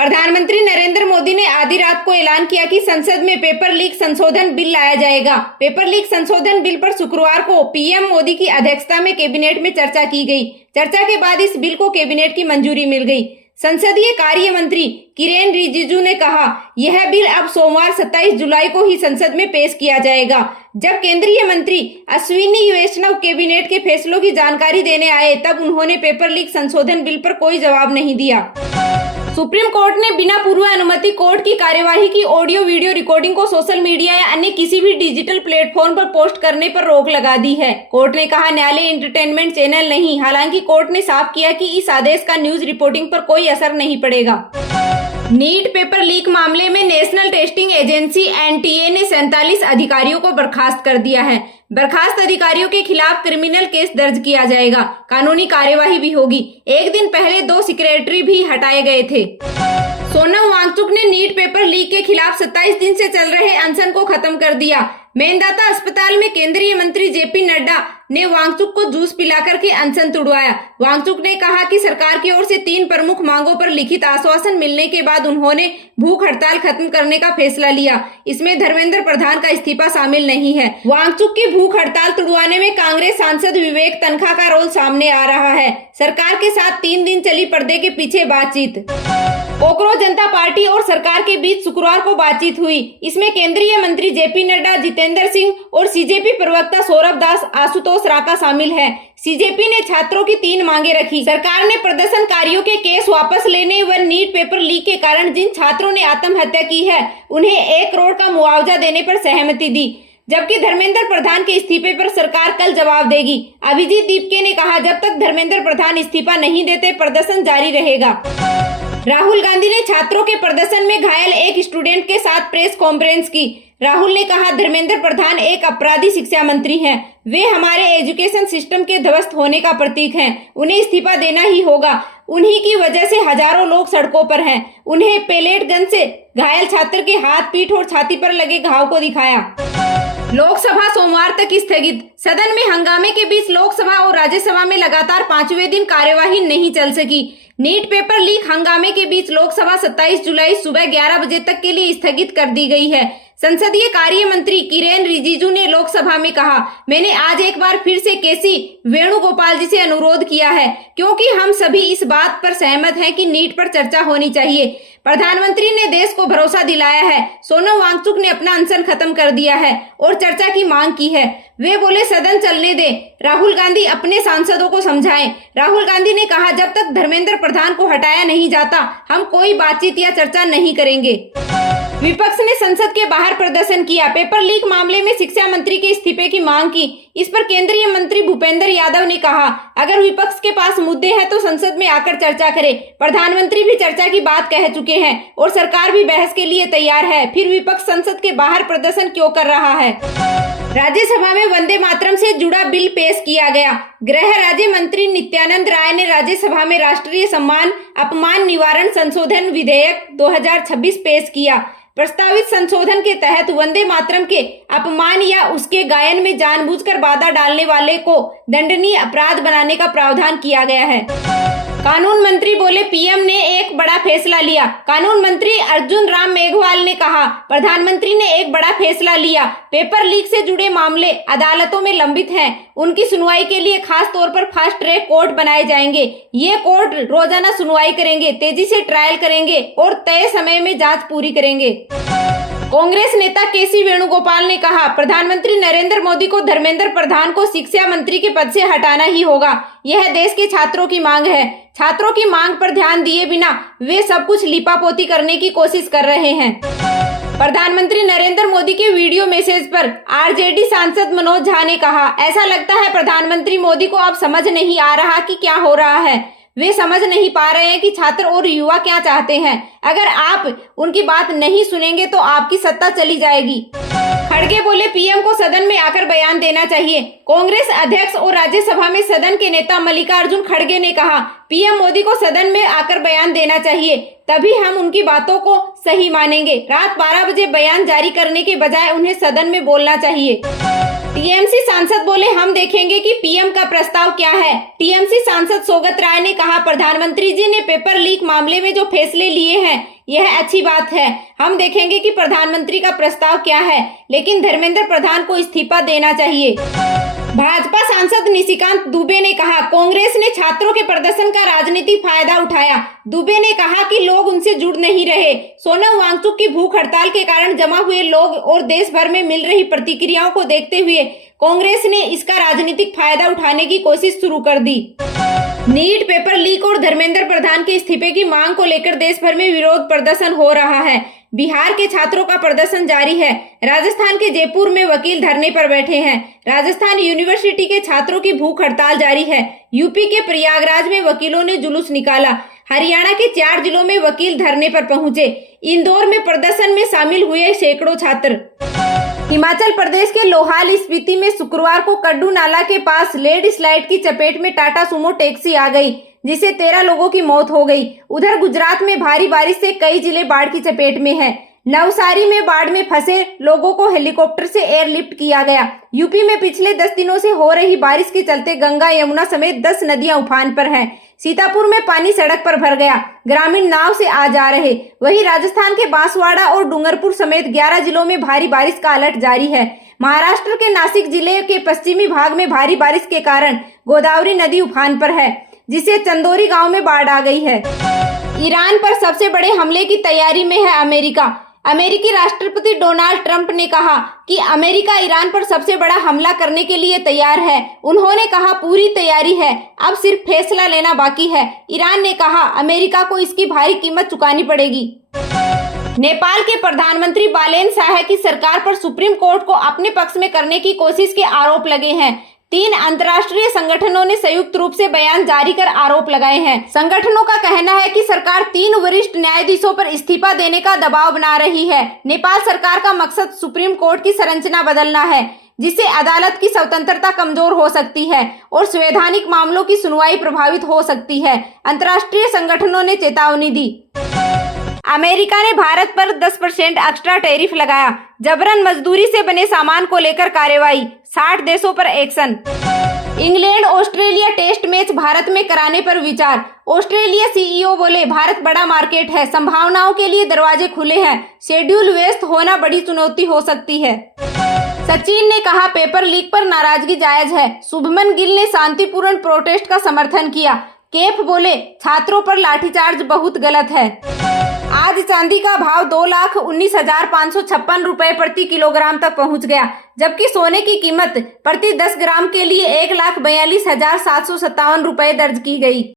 प्रधानमंत्री नरेंद्र मोदी ने आधी रात को ऐलान किया कि संसद में पेपर लीक संशोधन बिल लाया जाएगा। पेपर लीक संशोधन बिल पर शुक्रवार को पीएम मोदी की अध्यक्षता में कैबिनेट में चर्चा की गई। चर्चा के बाद इस बिल को कैबिनेट की मंजूरी मिल गई। संसदीय कार्य मंत्री किरेन रिजिजू ने कहा, यह बिल अब सोमवार 27 जुलाई को ही संसद में पेश किया जाएगा। जब केंद्रीय मंत्री अश्विनी वैष्णव कैबिनेट के फैसलों की जानकारी देने आए, तब उन्होंने पेपर लीक संशोधन बिल पर कोई जवाब नहीं दिया। सुप्रीम कोर्ट ने बिना पूर्व अनुमति कोर्ट की कार्यवाही की ऑडियो वीडियो रिकॉर्डिंग को सोशल मीडिया या अन्य किसी भी डिजिटल प्लेटफॉर्म पर पोस्ट करने पर रोक लगा दी है। कोर्ट ने कहा, न्यायालय एंटरटेनमेंट चैनल नहीं। हालांकि कोर्ट ने साफ किया कि इस आदेश का न्यूज रिपोर्टिंग पर कोई असर नहीं पड़ेगा। नीट पेपर लीक मामले में नेशनल टेस्टिंग एजेंसी एनटीए ने 47 अधिकारियों को बर्खास्त कर दिया है। बर्खास्त अधिकारियों के खिलाफ क्रिमिनल केस दर्ज किया जाएगा। कानूनी कार्यवाही भी होगी। एक दिन पहले 2 सेक्रेटरी भी हटाए गए थे। सोनम वांगचुक ने नीट पेपर लीक के खिलाफ 27 दिन से चल रहे अनशन को खत्म कर दिया। मेदांता अस्पताल में केंद्रीय मंत्री जेपी नड्डा ने वांगचुक को जूस पिलाकर के अनशन तुड़वाया। वांगचुक ने कहा कि सरकार की ओर से 3 प्रमुख मांगों पर लिखित आश्वासन मिलने के बाद उन्होंने भूख हड़ताल खत्म करने का फैसला लिया। इसमें धर्मेंद्र प्रधान का इस्तीफा शामिल नहीं है। वांगचुक की भूख हड़ताल तुड़वाने में कांग्रेस सांसद विवेक तन्खा का रोल सामने आ रहा है। सरकार के साथ 3 दिन चली पर्दे के पीछे बातचीत। कोकरोच जनता पार्टी और सरकार के बीच शुक्रवार को बातचीत हुई। इसमें केंद्रीय मंत्री जेपी नड्डा, जितेंद्र सिंह और सीजेपी प्रवक्ता सौरभ दास, आशुतोष राका शामिल है। सीजेपी ने छात्रों की 3 मांगे रखी। सरकार ने प्रदर्शनकारियों के केस वापस लेने व नीट पेपर लीक के कारण जिन छात्रों ने आत्महत्या की है, उन्हें 1 करोड़ का मुआवजा देने पर सहमति दी। जबकि धर्मेंद्र प्रधान के इस्तीफे पर सरकार कल जवाब देगी। अभिजीत दीपके ने कहा, जब तक धर्मेंद्र प्रधान इस्तीफा नहीं देते प्रदर्शन जारी रहेगा। राहुल गांधी ने छात्रों के प्रदर्शन में घायल एक स्टूडेंट के साथ प्रेस कॉन्फ्रेंस की। राहुल ने कहा, धर्मेंद्र प्रधान एक अपराधी शिक्षा मंत्री हैं। वे हमारे एजुकेशन सिस्टम के ध्वस्त होने का प्रतीक हैं। उन्हें इस्तीफा देना ही होगा। उन्हीं की वजह से हजारों लोग सड़कों पर हैं। उन्हें पेलेट गन से घायल छात्र के हाथ, पीठ और छाती पर लगे घाव को दिखाया। लोकसभा सोमवार तक स्थगित। सदन में हंगामे के बीच लोकसभा और राज्यसभा में लगातार 5वें दिन कार्यवाही नहीं चल सकी। नीट पेपर लीक हंगामे के बीच लोकसभा 27 जुलाई सुबह 11 बजे तक के लिए स्थगित कर दी गई है। संसदीय कार्य मंत्री किरेन रिजिजू ने लोकसभा में कहा, मैंने आज एक बार फिर से केसी वेणुगोपाल जी से अनुरोध किया है, क्योंकि हम सभी इस बात पर सहमत हैं कि नीट पर चर्चा होनी चाहिए। प्रधानमंत्री ने देश को भरोसा दिलाया है। सोनम वांगचुक ने अपना अनशन खत्म कर दिया है और चर्चा की मांग की है। वे बोले, सदन चलने दे। राहुल गांधी अपने सांसदों को समझाएं। राहुल गांधी ने कहा, जब तक धर्मेंद्र प्रधान को हटाया नहीं जाता, हम कोई बातचीत या चर्चा नहीं करेंगे। विपक्ष ने संसद के बाहर प्रदर्शन किया। पेपर लीक मामले में शिक्षा मंत्री के इस्तीफे की मांग की। इस पर केंद्रीय मंत्री भूपेंद्र यादव ने कहा, अगर विपक्ष के पास मुद्दे हैं तो संसद में आकर चर्चा करे। प्रधानमंत्री भी चर्चा की बात कह चुके हैं और सरकार भी बहस के लिए तैयार है। फिर विपक्ष संसद के बाहर प्रदर्शन क्यों कर रहा है? राज्यसभा में वंदे मातरम से जुड़ा बिल पेश किया गया। गृह राज्य मंत्री नित्यानंद राय ने राज्यसभा में राष्ट्रीय सम्मान अपमान निवारण संशोधन विधेयक 2026 पेश किया। प्रस्तावित संशोधन के तहत वंदे मातरम के अपमान या उसके गायन में जानबूझकर बाधा डालने वाले को दंडनीय अपराध बनाने का प्रावधान किया गया है। कानून मंत्री बोले, पीएम ने एक बड़ा फैसला लिया। कानून मंत्री अर्जुन राम मेघवाल ने कहा, प्रधानमंत्री ने एक बड़ा फैसला लिया। पेपर लीक से जुड़े मामले अदालतों में लंबित हैं। उनकी सुनवाई के लिए खास तौर पर फास्ट ट्रैक कोर्ट बनाए जाएंगे। ये कोर्ट रोजाना सुनवाई करेंगे, तेजी से ट्रायल करेंगे और तय समय में जांच पूरी करेंगे। कांग्रेस नेता केसी वेणुगोपाल ने कहा, प्रधानमंत्री नरेंद्र मोदी को धर्मेंद्र प्रधान को शिक्षा मंत्री के पद से हटाना ही होगा। यह देश के छात्रों की मांग है। छात्रों की मांग पर ध्यान दिए बिना वे सब कुछ लिपापोती करने की कोशिश कर रहे हैं। प्रधानमंत्री नरेंद्र मोदी के वीडियो मैसेज पर आरजेडी सांसद मनोज झा ने कहा, ऐसा लगता है प्रधानमंत्री मोदी को अब समझ नहीं आ रहा कि क्या हो रहा है। वे समझ नहीं पा रहे हैं कि छात्र और युवा क्या चाहते हैं। अगर आप उनकी बात नहीं सुनेंगे तो आपकी सत्ता चली जाएगी। खड़गे बोले, पीएम को सदन में आकर बयान देना चाहिए। कांग्रेस अध्यक्ष और राज्यसभा में सदन के नेता मल्लिकार्जुन खड़गे ने कहा, पीएम मोदी को सदन में आकर बयान देना चाहिए, तभी हम उनकी बातों को सही मानेंगे। रात 12 बजे बयान जारी करने के बजाय उन्हें सदन में बोलना चाहिए। टीएमसी सांसद बोले हम देखेंगे कि पीएम का प्रस्ताव क्या है। टीएमसी सांसद सौगत राय ने कहा प्रधानमंत्री जी ने पेपर लीक मामले में जो फैसले लिए हैं यह अच्छी बात है। हम देखेंगे कि प्रधानमंत्री का प्रस्ताव क्या है, लेकिन धर्मेंद्र प्रधान को इस्तीफा देना चाहिए। भाजपा सांसद निशिकांत दुबे ने कहा कांग्रेस ने छात्रों के प्रदर्शन का राजनीतिक फायदा उठाया। दुबे ने कहा कि लोग उनसे जुड़ नहीं रहे। सोनम वांगचुक की भूख हड़ताल के कारण जमा हुए लोग और देश भर में मिल रही प्रतिक्रियाओं को देखते हुए कांग्रेस ने इसका राजनीतिक फायदा उठाने की कोशिश शुरू कर दी। नीट पेपर लीक और धर्मेंद्र प्रधान के इस्तीफे की मांग को लेकर देश भर में विरोध प्रदर्शन हो रहा है। बिहार के छात्रों का प्रदर्शन जारी है। राजस्थान के जयपुर में वकील धरने पर बैठे हैं। राजस्थान यूनिवर्सिटी के छात्रों की भूख हड़ताल जारी है। यूपी के प्रयागराज में वकीलों ने जुलूस निकाला। हरियाणा के 4 जिलों में वकील धरने पर पहुंचे। इंदौर में प्रदर्शन में शामिल हुए सैकड़ों छात्र। हिमाचल प्रदेश के लोहाल स्पीति में शुक्रवार को कड्डू नाला के पास लेड स्लाइड की चपेट में टाटा सुमो टैक्सी आ गई, जिससे 13 लोगों की मौत हो गई। उधर गुजरात में भारी बारिश से कई जिले बाढ़ की चपेट में हैं। नवसारी में बाढ़ में फंसे लोगों को हेलीकॉप्टर से एयरलिफ्ट किया गया। यूपी में पिछले 10 दिनों से हो रही बारिश के चलते गंगा यमुना समेत 10 नदियां उफान पर हैं। सीतापुर में पानी सड़क पर भर गया, ग्रामीण नाव से आ जा रहे। वहीं राजस्थान के बांसवाड़ा और डूंगरपुर समेत 11 जिलों में भारी बारिश का अलर्ट जारी है। महाराष्ट्र के नासिक जिले के पश्चिमी भाग में भारी बारिश के कारण गोदावरी नदी उफान पर है, जिससे चंदोरी गांव में बाढ़ आ गई है। ईरान पर सबसे बड़े हमले की तैयारी में है अमेरिका। अमेरिकी राष्ट्रपति डोनाल्ड ट्रंप ने कहा कि अमेरिका ईरान पर सबसे बड़ा हमला करने के लिए तैयार है। उन्होंने कहा पूरी तैयारी है, अब सिर्फ फैसला लेना बाकी है। ईरान ने कहा अमेरिका को इसकी भारी कीमत चुकानी पड़ेगी। नेपाल के प्रधानमंत्री बालेन शाह की सरकार पर सुप्रीम कोर्ट को अपने पक्ष में करने की कोशिश के आरोप लगे हैं। 3 अंतर्राष्ट्रीय संगठनों ने संयुक्त रूप से बयान जारी कर आरोप लगाए हैं। संगठनों का कहना है कि सरकार 3 वरिष्ठ न्यायाधीशों पर इस्तीफा देने का दबाव बना रही है। नेपाल सरकार का मकसद सुप्रीम कोर्ट की संरचना बदलना है, जिससे अदालत की स्वतंत्रता कमजोर हो सकती है और संवैधानिक मामलों की सुनवाई प्रभावित हो सकती है। अंतर्राष्ट्रीय संगठनों ने चेतावनी दी। अमेरिका ने भारत पर 10% एक्स्ट्रा टैरिफ लगाया। जबरन मजदूरी से बने सामान को लेकर कार्रवाई। 60 देशों पर action. England Australia test match भारत में कराने पर विचार। ऑस्ट्रेलिया सीईओ बोले भारत बड़ा मार्केट है, संभावनाओं के लिए दरवाजे खुले हैं। शेड्यूल व्यस्त होना बड़ी चुनौती हो सकती है। सचिन ने कहा पेपर लीक पर नाराजगी जायज है। शुभमन गिल ने शांतिपूर्ण प्रोटेस्ट का समर्थन किया। कैफ बोले छात्रों पर लाठीचार्ज बहुत गलत है। आज चांदी का भाव 2,19,556 रुपए प्रति किलोग्राम तक पहुंच गया, जबकि सोने की कीमत प्रति 10 ग्राम के लिए 1,42,757 रुपए दर्ज की गई।